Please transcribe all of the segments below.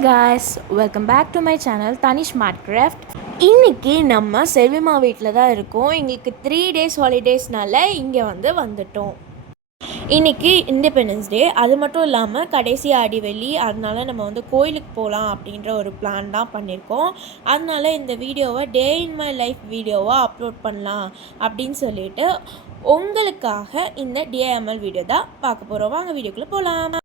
guys, welcome back to my channel Tanish Smart Craft. இன்னைக்கு நம்ம செல்விமா வீட்டில் தான் இருக்கோம். எங்களுக்கு 3 days ஹாலிடேஸ்னால இங்கே வந்துட்டோம். இன்றைக்கி இண்டிபெண்டன்ஸ் டே, அது மட்டும் இல்லாமல் கடைசி ஆடி வெள்ளி, அதனால நம்ம கோயிலுக்கு போகலாம் அப்படின்ற ஒரு பிளான் தான் பண்ணியிருக்கோம். அதனால இந்த வீடியோவை டே இன் மை லைஃப் வீடியோவாக அப்லோட் பண்ணலாம் அப்படின்னு சொல்லிட்டு உங்களுக்காக இந்த டிஐஎம்எல் வீடியோ தான் பார்க்க போகிறோம். வாங்க வீடியோக்குள்ளே போகலாம்.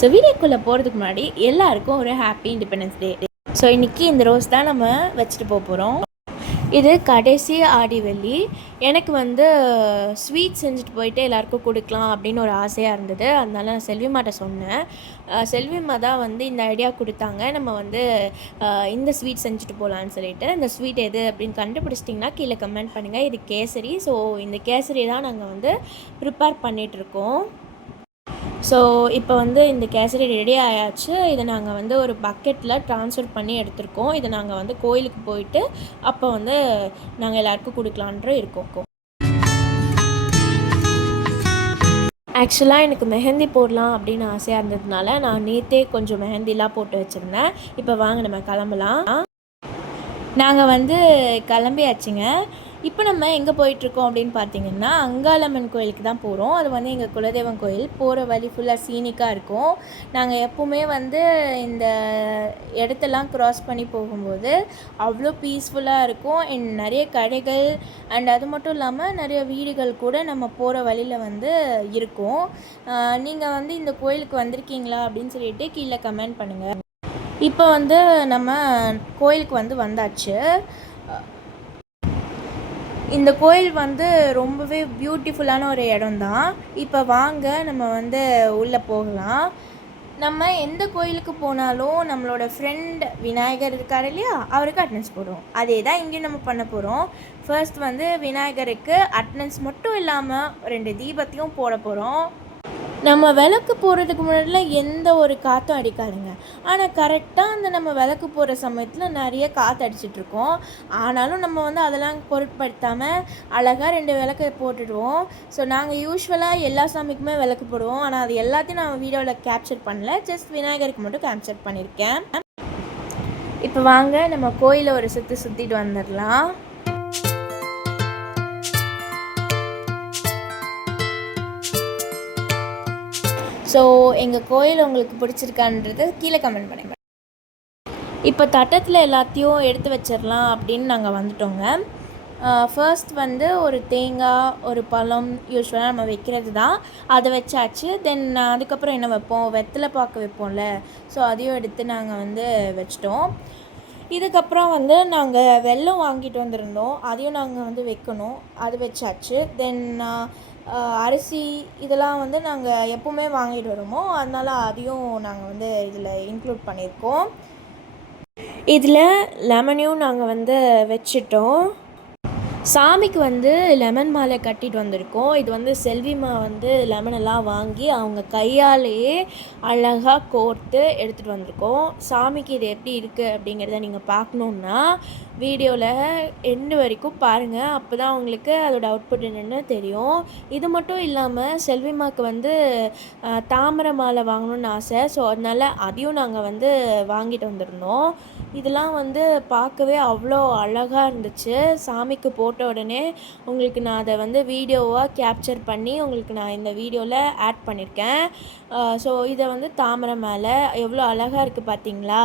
ஸோ வீடியோக்குள்ளே போகிறதுக்கு முன்னாடி எல்லாருக்கும் ஒரு ஹாப்பி இண்டிபெண்டன்ஸ் டே. ஸோ இன்றைக்கி இந்த ரோஸ் தான் நம்ம வச்சுட்டு போகிறோம். இது கடைசி ஆடி வெள்ளி. எனக்கு ஸ்வீட் செஞ்சுட்டு போயிட்டு எல்லாேருக்கும் கொடுக்கலாம் அப்படின்னு ஒரு ஆசையாக இருந்தது. அதனால நான் செல்விமாட்ட சொன்னேன். செல்விமா தான் இந்த ஐடியா கொடுத்தாங்க. நம்ம இந்த ஸ்வீட் செஞ்சுட்டு போகலான்னு சொல்லிட்டு. இந்த ஸ்வீட் எது அப்படின்னு கண்டுபிடிச்சிட்டிங்கன்னா கீழே கமெண்ட் பண்ணுங்கள். இது கேசரி. ஸோ இந்த கேசரி தான் நாங்கள் ப்ரிப்பேர் பண்ணிகிட்ருக்கோம். ஸோ இப்போ இந்த கேசரி ரெடி ஆயாச்சு. இதை நாங்கள் ஒரு பக்கெட்டில் ட்ரான்ஸ்ஃபர் பண்ணி எடுத்திருக்கோம். இதை நாங்கள் கோயிலுக்கு போயிட்டு அப்போ நாங்கள் எல்லாருக்கும் கொடுக்கலான்ற இருக்கோம். ஆக்சுவலாக எனக்கு மெஹந்தி போடலாம் அப்படின்னு ஆசையாக இருந்ததுனால நான் நேற்றே கொஞ்சம் மெஹந்திலாம் போட்டு வச்சுருந்தேன். இப்போ வாங்க நம்ம கிளம்பலாம். நாங்கள் கிளம்பியாச்சுங்க. இப்போ நம்ம எங்கே போயிட்டுருக்கோம் அப்படின்னு பார்த்தீங்கன்னா அங்காளம்மன் கோயிலுக்கு தான் போகிறோம். அது எங்கள் குலதெய்வம் கோயில். போகிற வழி ஃபுல்லாக சீனிக்காக இருக்கும். நாங்கள் எப்போவுமே இந்த இடத்தெல்லாம் க்ராஸ் பண்ணி போகும்போது அவ்வளோ பீஸ்ஃபுல்லாக இருக்கும். நிறைய கடைகள் அண்ட் அது மட்டும் இல்லாமல் நிறைய வீடுகள் கூட நம்ம போகிற வழியில் இருக்கும். நீங்கள் இந்த கோயிலுக்கு வந்திருக்கீங்களா அப்படின்னு சொல்லிட்டு கீழே கமெண்ட் பண்ணுங்கள். இப்போ நம்ம கோயிலுக்கு வந்தாச்சு. இந்த கோயில் ரொம்பவே பியூட்டிஃபுல்லான ஒரு இடம் தான். இப்போ வாங்க நம்ம உள்ளே போகலாம். நம்ம எந்த கோயிலுக்கு போனாலும் நம்மளோட ஃப்ரெண்ட் விநாயகர் இருக்கார் இல்லையா, அவருக்கு அட்டனன்ஸ் போடுவோம். அதே தான் இங்கேயும் நம்ம பண்ண போகிறோம். ஃபர்ஸ்ட் விநாயகருக்கு அட்டனன்ஸ் மட்டும் இல்லாமல் 2 தீபத்தையும் போட போகிறோம். நம்ம விளக்கு போடுறதுக்கு முன்னாடிலாம் எந்த ஒரு காற்றும் அடிக்காதுங்க. ஆனால் கரெக்டாக நம்ம விளக்கு போடுற சமயத்தில் நிறைய காற்று அடிச்சிட்ருக்கோம். ஆனாலும் நம்ம அதெல்லாம் பொருட்படுத்தாமல் அழகாக 2 விளக்கு போட்டுடுவோம். ஸோ நாங்கள் யூஸ்வலாக எல்லா சாமிக்குமே விளக்கு போடுவோம். ஆனால் அது எல்லாத்தையும் நான் வீடியோவில் கேப்சர் பண்ணல. ஜஸ்ட் விநாயகருக்கு மட்டும் கேப்சர் பண்ணியிருக்கேன். இப்போ வாங்க நம்ம கோயிலை ஒரு சுற்றிட்டு வந்துடலாம். ஸோ எங்கள் கோயில் உங்களுக்கு பிடிச்சிருக்கான்றது கீழே கமெண்ட் பண்ணுங்கள். இப்போ தட்டத்தில் எல்லாத்தையும் எடுத்து வச்சிடலாம் அப்படின்னு நாங்கள் வந்துட்டோங்க. ஃபர்ஸ்ட் ஒரு தேங்காய், ஒரு பழம் யூஸ்வலாக நம்ம வைக்கிறது தான், அதை வச்சாச்சு. தென் அதுக்கப்புறம் என்ன வைப்போம், வெத்தலை பாக்கு வைப்போம்ல. ஸோ அதையும் எடுத்து நாங்கள் வச்சிட்டோம். இதுக்கப்புறம் நாங்கள் வெல்லம் வாங்கிட்டு வந்திருந்தோம். அதையும் நாங்கள் வைக்கணும். அது வச்சாச்சு. தென் அரிசி இதெல்லாம் நாங்கள் எப்போவுமே வாங்கிட்டு வரோமோ, அதனால் அதையும் நாங்கள் இதில் இன்க்ளூட் பண்ணியிருக்கோம். இதில் லெமனையும் நாங்கள் வச்சிட்டோம். சாமிக்கு லெமன் மாலை கட்டிட்டு வந்திருக்கோம். இது செல்விமா லெமனெல்லாம் வாங்கி அவங்க கையாலேயே அழகாக கோர்த்து எடுத்துகிட்டு வந்திருக்கோம். சாமிக்கு இது எப்படி இருக்குது அப்படிங்கிறத நீங்கள் பார்க்கணுன்னா வீடியோவில் எண்டு வரைக்கும் பாருங்கள். அப்போ தான் உங்களுக்கு அதோட அவுட்புட் என்னென்னு தெரியும். இது மட்டும் இல்லாமல் செல்விமாவுக்கு தாமரை மாலை வாங்கணுன்னு ஆசை. ஸோ அதனால் அதையும் நாங்கள் வாங்கிட்டு வந்திருந்தோம். இதெல்லாம் பார்க்கவே அவ்வளோ அழகாக இருந்துச்சு. சாமிக்கு போட்ட உடனே உங்களுக்கு நான் அதை வீடியோவாக கேப்சர் பண்ணி உங்களுக்கு நான் இந்த வீடியோவில் ஆட் பண்ணியிருக்கேன். ஸோ இதை தாமரை மேலே எவ்வளோ அழகாக இருக்குது பார்த்தீங்களா.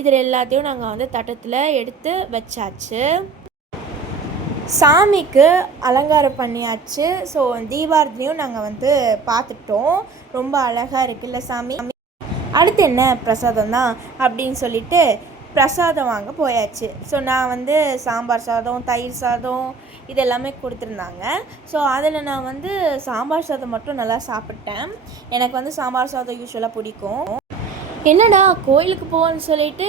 இதில் எல்லாத்தையும் நாங்கள் தட்டத்தில் எடுத்து வச்சாச்சு. சாமிக்கு அலங்காரம் பண்ணியாச்சு. ஸோ தீபாரதியும் நாங்கள் பார்த்துட்டோம். ரொம்ப அழகாக இருக்குல்ல சாமி. அடுத்து என்ன, பிரசாதம் தான் அப்படின்னு சொல்லிட்டு பிரசாதம் வாங்க போயாச்சு. ஸோ நான் சாம்பார் சாதம், தயிர் சாதம் இது எல்லாமே கொடுத்துருந்தாங்க. ஸோ அதில் நான் சாம்பார் சாதம் மட்டும் நல்லா சாப்பிட்டேன். எனக்கு சாம்பார் சாதம் யூஸ்வலாக பிடிக்கும். என்னடா கோயிலுக்கு போகணுன்னு சொல்லிட்டு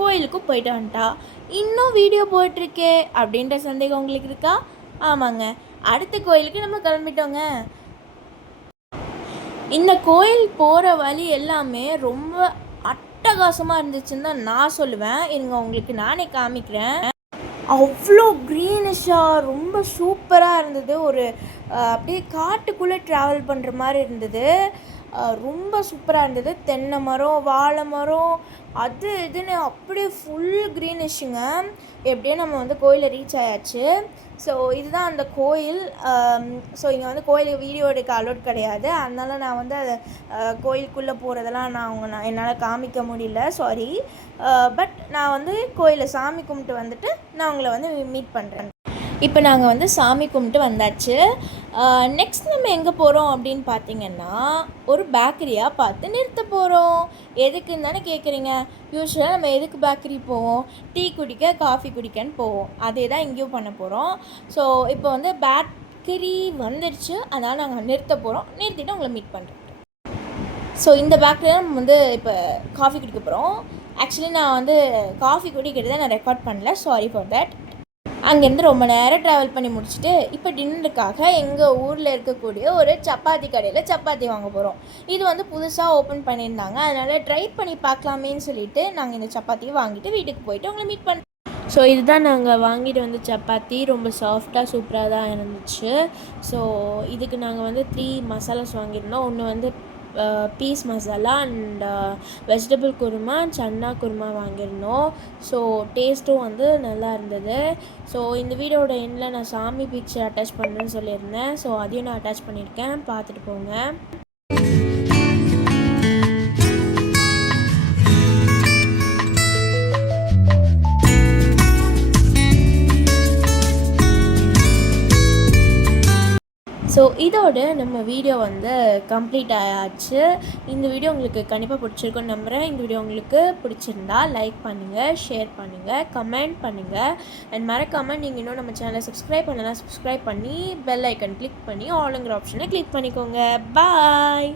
கோயிலுக்கு போயிட்டு வந்துட்டா, இன்னும் வீடியோ போயிட்டுருக்கே அப்படின்ற சந்தேகம் உங்களுக்கு இருக்கா? ஆமாங்க, அடுத்த கோயிலுக்கு நம்ம கிளம்பிட்டோங்க. இந்த கோயில் போகிற வழி எல்லாமே ரொம்ப அட்டகாசமாக இருந்துச்சுன்னு தான் நான் சொல்லுவேன். இருங்க உங்களுக்கு நானே காமிக்கிறேன். அவ்வளோ க்ரீனிஷாக ரொம்ப சூப்பராக இருந்தது. ஒரு அப்படியே காட்டுக்குள்ளே ட்ராவல் பண்ணுற மாதிரி இருந்தது. ரொம்ப சூப்பராக இருந்தது. தென்னை மரம், வாழை மரம், அது இதுன்னு அப்படியே ஃபுல் க்ரீனிஷுங்க. எப்படியோ நம்ம வந்து கோயிலை ரீச் ஆயாச்சு. ஸோ இதுதான் அந்த கோயில். ஸோ இங்கே வந்து கோயில் வீடியோ எடுக்க அலோட் கிடையாது. அதனால் நான் வந்து அதை கோயிலுக்குள்ளே போகிறதெல்லாம் நான் என்னால் காமிக்க முடியல, சாரி. பட் நான் வந்து கோயிலில் சாமி கும்பிட்டு வந்துட்டு நான் உங்களை வந்து மீட் பண்ணுறேன். இப்போ நாங்கள் வந்து சாமி கும்பிட்டு வந்தாச்சு. நெக்ஸ்ட் நம்ம எங்கே போகிறோம் அப்படின்னு பார்த்தீங்கன்னா, ஒரு பேக்கரியாக பார்த்து நிறுத்த போகிறோம். எதுக்குன்னு தானே கேட்குறீங்க. யூஸ்வலாக நம்ம எதுக்கு பேக்கரி போவோம்? டீ குடிக்க, காஃபி குடிக்கன்னு போவோம். அதே தான் இங்கேயும் பண்ண போகிறோம். ஸோ இப்போ வந்து பேக்கரி வந்துடுச்சு, அதனால் நாங்கள் நிறுத்த போகிறோம். நிறுத்திட்டு உங்களை மீட் பண்ணுறோம். ஸோ இந்த பேக்கரியில் நம்ம வந்து இப்போ காஃபி குடிக்க போகிறோம். ஆக்சுவலி நான் வந்து காஃபி குடிக்கிறத நான் ரெக்கார்ட் பண்ணல, சாரி ஃபார் தட். அங்கேருந்து ரொம்ப நேரம் ட்ராவல் பண்ணி முடிச்சுட்டு இப்போ டின்னருக்காக எங்கள் ஊரில் இருக்கக்கூடிய ஒரு சப்பாத்தி கடையில் சப்பாத்தி வாங்க போகிறோம். இது வந்து புதுசாக ஓப்பன் பண்ணியிருந்தாங்க, அதனால் ட்ரை பண்ணி பார்க்கலாமேன்னு சொல்லிவிட்டு நாங்கள் இந்த சப்பாத்தியை வாங்கிட்டு வீட்டுக்கு போயிட்டு உங்களை மீட் பண்ணுறோம். ஸோ இதுதான் நாங்கள் வாங்கிட்டு வந்து சப்பாத்தி. ரொம்ப சாஃப்டாக சூப்பராக தான் இருந்துச்சு. ஸோ இதுக்கு நாங்கள் வந்து 3 மசாலாஸ் வாங்கியிருந்தோம். ஒன்று வந்து peas masala and vegetable kurma, chana kurma வாங்கியிருந்தோம். ஸோ டேஸ்ட்டும் வந்து நல்லா இருந்தது. ஸோ இந்த வீடியோட எண்டில் நான் சாமி பிக்சர் அட்டாச் பண்ணுறேன்னு சொல்லியிருந்தேன். ஸோ அதையும் நான் அட்டாச் பண்ணியிருக்கேன், பார்த்துட்டு போங்க. ஸோ இதோட நம்ம வீடியோ வந்து கம்ப்ளீட் ஆயாச்சு. இந்த வீடியோ உங்களுக்கு கண்டிப்பாக பிடிச்சிருக்குன்னு நம்புகிறேன். இந்த வீடியோ உங்களுக்கு பிடிச்சிருந்தா லைக் பண்ணுங்கள், ஷேர் பண்ணுங்கள், கமெண்ட் பண்ணுங்கள். அண்ட் மறக்காமல் நீங்கள் இன்னும் நம்ம சேனலை சப்ஸ்கிரைப் பண்ணலாம், சப்ஸ்கிரைப் பண்ணி பெல் ஐக்கன் கிளிக் பண்ணி ஆளுங்கிற ஆப்ஷனை கிளிக் பண்ணிக்கோங்க. பாய்.